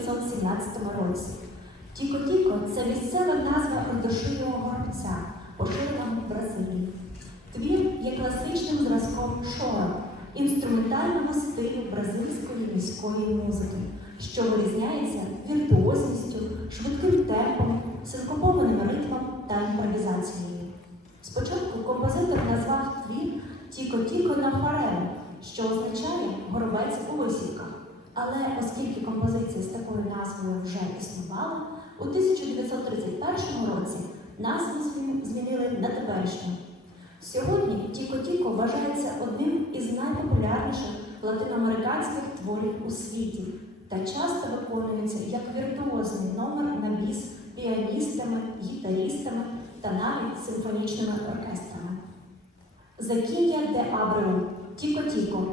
1917 році. Тіко-тіко – це місцева назва родошийного горобця, поширеного в Бразилії. Твір є класичним зразком шора, інструментального стилю бразильської міської музики, що вирізняється віртуозністю, швидким темпом, синкопованим ритмом та імпровізацією. Спочатку композитор назвав твір «Тіко-тіко на фарелі», що означає «горобець у висівках». Але оскільки композиція з такою назвою вже існувала, у 1931 році назву змінили на теперішню. Сьогодні «Тіко-тіко» вважається одним із найпопулярніших латиноамериканських творів у світі та часто виконується як віртуозний номер на біс піаністами, гітаристами та навіть симфонічними оркестрами. Закіння де Абреу «Тіко-тіко»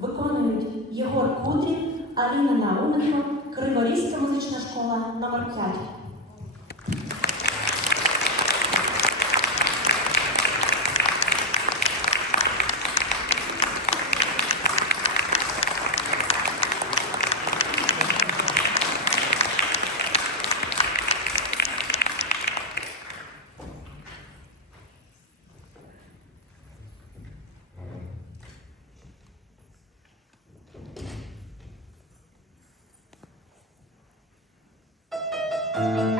виконують Єгор Кудрін, Аліна Науменко, Криворізька музична школа номер 5. Thank you.